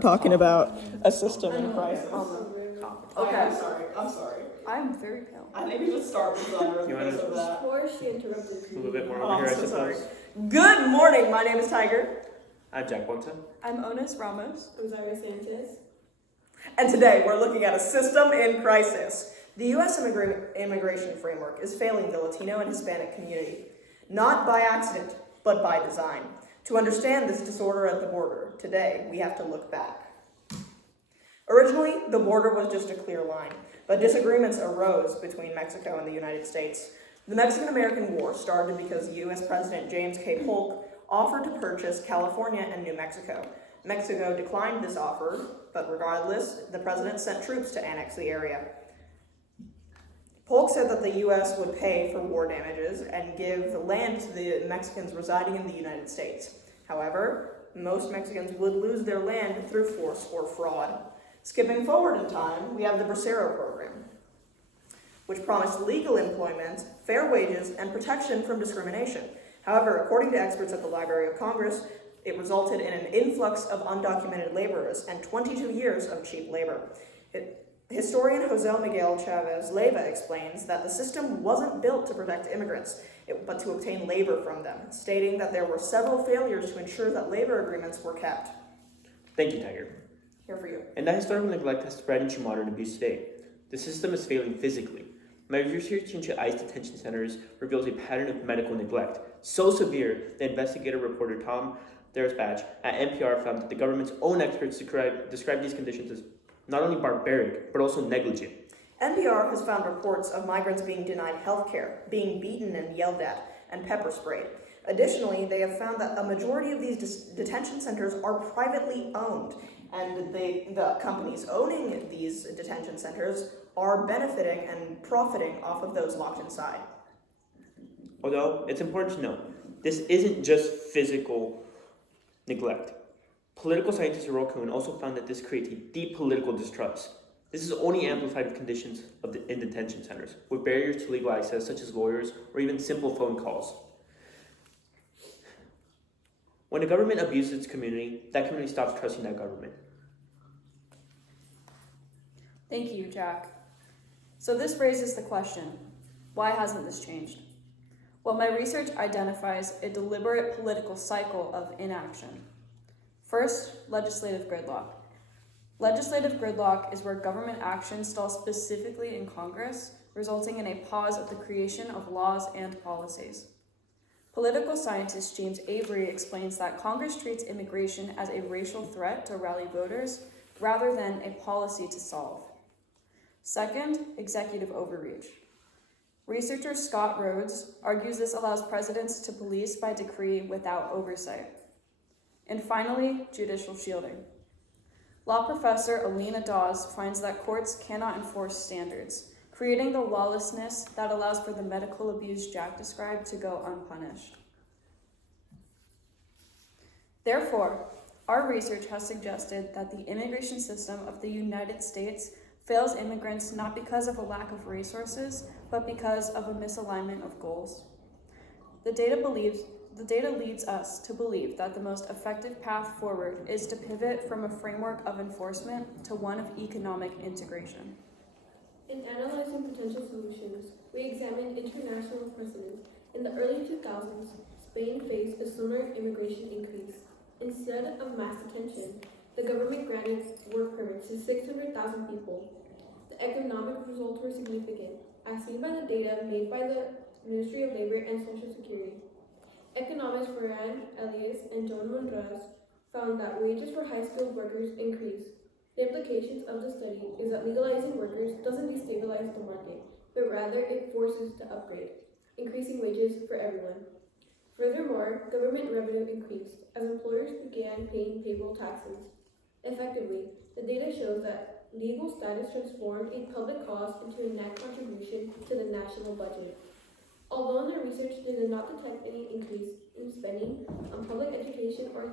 talking about a system in crisis. Okay. I'm sorry. I'm very pale. I think we should start with Summer because of that. Before she interrupted A little bit more Oh, over I'm here, I so suppose. sorry. Good morning, my name is Tiger. I'm Jack Bonta. I'm Onis Ramos. I'm Zaira Sanchez. And today we're looking at a system in crisis. The U.S. immigration framework is failing the Latino and Hispanic community, not by accident, but by design. To understand this disorder at the border, today we have to look back. Originally, the border was just a clear line, but disagreements arose between Mexico and the United States. The Mexican-American War started because U.S. President James K. Polk offered to purchase California and New Mexico. Mexico declined this offer, but regardless, the president sent troops to annex the area. Polk said that the U.S. would pay for war damages and give the land to the Mexicans residing in the United States. However, most Mexicans would lose their land through force or fraud. Skipping forward in time, we have the Bracero program, which promised legal employment, fair wages, and protection from discrimination. However, according to experts at the Library of Congress, it resulted in an influx of undocumented laborers and 22 years of cheap labor. Historian Jose Miguel Chavez Leiva explains that the system wasn't built to protect immigrants, but to obtain labor from them, stating that there were several failures to ensure that labor agreements were kept. Thank you, Tiger. Here for you. And that historical neglect has spread into modern abuse today. The system is failing physically. My research into ICE detention centers reveals a pattern of medical neglect, so severe that investigator reporter Tom Therisbach at NPR found that the government's own experts describe these conditions as not only barbaric, but also negligent. NPR has found reports of migrants being denied health care, being beaten and yelled at, and pepper sprayed. Additionally, they have found that a majority of these detention centers are privately owned, and the companies owning these detention centers are benefiting and profiting off of those locked inside. Although, it's important to note, this isn't just physical neglect. Political scientist Earl Kuhn also found that this creates a deep political distrust. This is only amplified with conditions in detention centers, with barriers to legal access such as lawyers or even simple phone calls. When a government abuses its community, that community stops trusting that government. Thank you, Jack. So this raises the question, why hasn't this changed? Well, my research identifies a deliberate political cycle of inaction. First, legislative gridlock. Legislative gridlock is where government action stalls specifically in Congress, resulting in a pause of the creation of laws and policies. Political scientist James Avery explains that Congress treats immigration as a racial threat to rally voters rather than a policy to solve. Second, executive overreach. Researcher Scott Rhodes argues this allows presidents to police by decree without oversight. And finally, judicial shielding. Law professor Alina Dawes finds that courts cannot enforce standards, creating the lawlessness that allows for the medical abuse Jack described to go unpunished. Therefore, our research has suggested that the immigration system of the United States fails immigrants not because of a lack of resources, but because of a misalignment of goals. The data leads us to believe that the most effective path forward is to pivot from a framework of enforcement to one of economic integration. In analyzing potential solutions, we examined international precedents. In the early 2000s, Spain faced a similar immigration increase. Instead of mass detention, the government granted work permits to 600,000 people. The economic results were significant, as seen by the data made by the Ministry of Labor and Social Security. Economists Ferran Elias and Joan Monraz found that wages for high-skilled workers increased. The implications of the study is that legalizing workers doesn't destabilize the market, but rather it forces to upgrade, increasing wages for everyone. Furthermore, government revenue increased as employers began paying payroll taxes. Effectively, the data shows that legal status transformed a public cost into a net contribution to the national budget. Although the research did not detect any increase in spending on public education or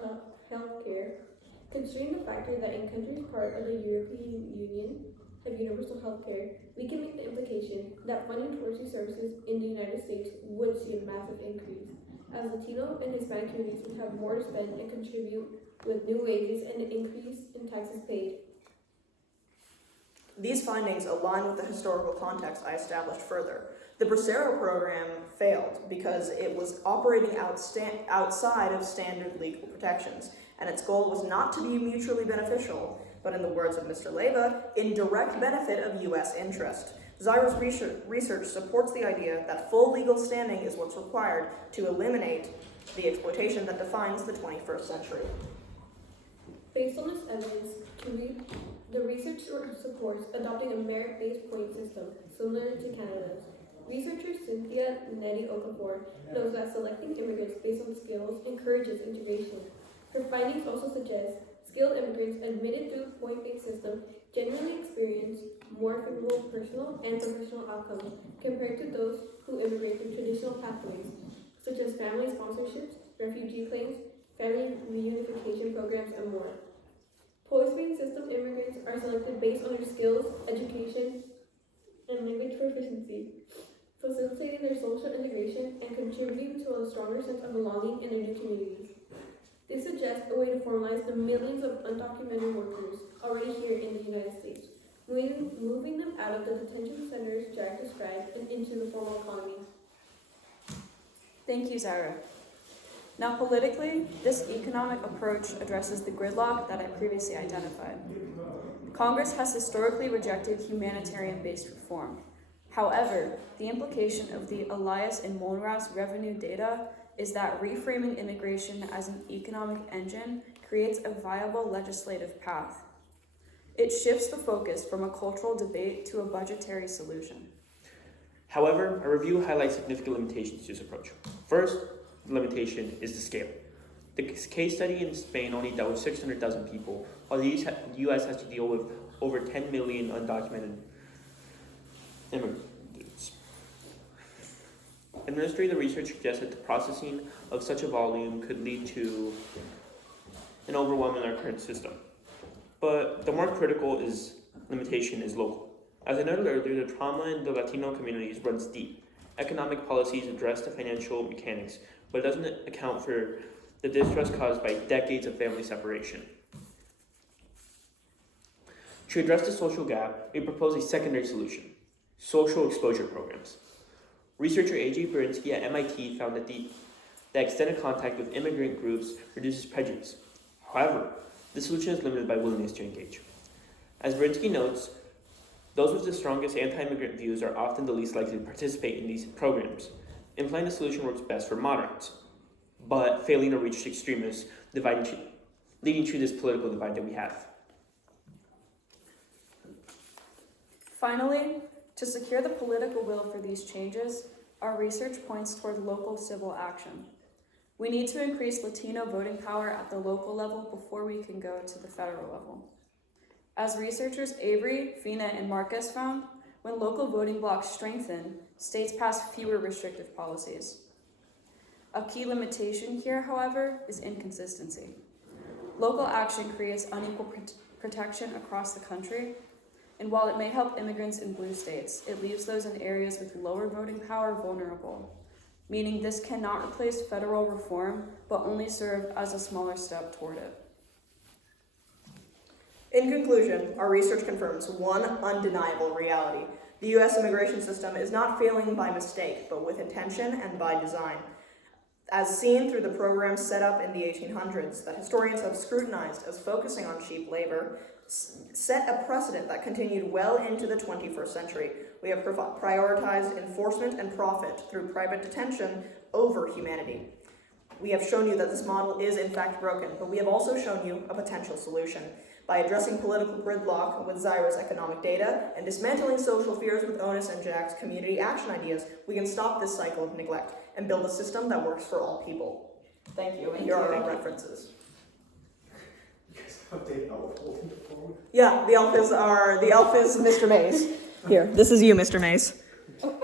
health care, considering the factor that in countries part of the European Union have universal health care, we can make the implication that funding towards these services in the United States would see a massive increase, as Latino and Hispanic communities would have more to spend and contribute with new wages and an increase in and taxes paid. These findings align with the historical context I established further. The Bracero program failed because it was operating outside of standard legal protections, and its goal was not to be mutually beneficial, but in the words of Mr. Leyva, in direct benefit of U.S. interest. Zyra's research supports the idea that full legal standing is what's required to eliminate the exploitation that defines the 21st century. Based on this evidence, the research supports adopting a merit-based point system similar to Canada's. Researcher Cynthia Nettie Okafor knows that selecting immigrants based on skills encourages integration. Her findings also suggest skilled immigrants admitted through point-based system generally experience more favorable personal and professional outcomes compared to those who immigrate through traditional pathways, such as family sponsorships, refugee claims, family reunification programs, and more. Points-based system immigrants are selected based on their skills, education, and language proficiency, facilitating their social integration and contributing to a stronger sense of belonging in their new communities. This suggests a way to formalize the millions of undocumented workers already here in the United States, moving them out of the detention centers Jack described and into the formal economy. Thank you, Zyra. Now, politically, this economic approach addresses the gridlock that I previously identified. Congress has historically rejected humanitarian-based reform. However, the implication of the Elias and Monras revenue data is that reframing immigration as an economic engine creates a viable legislative path. It shifts the focus from a cultural debate to a budgetary solution. However, our review highlights significant limitations to this approach. First, the limitation is the scale. The case study in Spain only dealt with 600,000 people, while the U.S. has to deal with over 10 million undocumented immigrants. Administering the research suggests that the processing of such a volume could lead to an overwhelming our current system. But the more critical limitation is local. As I noted earlier, the trauma in the Latino communities runs deep. Economic policies address the financial mechanics, but it doesn't account for the distress caused by decades of family separation. To address the social gap, we propose a secondary solution: social exposure programs. Researcher A.J. Berinsky at MIT found that the extended contact with immigrant groups reduces prejudice. However, this solution is limited by willingness to engage. As Berinsky notes, those with the strongest anti-immigrant views are often the least likely to participate in these programs, implying the solution works best for moderates, but failing to reach extremists, leading to this political divide that we have. Finally, to secure the political will for these changes, our research points toward local civil action. We need to increase Latino voting power at the local level before we can go to the federal level. As researchers Avery, Fina, and Marcus found, when local voting blocks strengthen, states pass fewer restrictive policies. A key limitation here, however, is inconsistency. Local action creates unequal protection across the country, and while it may help immigrants in blue states, it leaves those in areas with lower voting power vulnerable, meaning this cannot replace federal reform, but only serve as a smaller step toward it. In conclusion, our research confirms one undeniable reality. The U.S. immigration system is not failing by mistake, but with intention and by design. As seen through the programs set up in the 1800s that historians have scrutinized as focusing on cheap labor, set a precedent that continued well into the 21st century. We have prioritized enforcement and profit through private detention over humanity. We have shown you that this model is in fact broken, but we have also shown you a potential solution. By addressing political gridlock with Zyra's economic data and dismantling social fears with Onus and Jack's community action ideas, we can stop this cycle of neglect and build a system that works for all people. Thank you, and here are our references. Yeah, the elf is Mr. Mays. Here, this is you, Mr. Mays. Oh,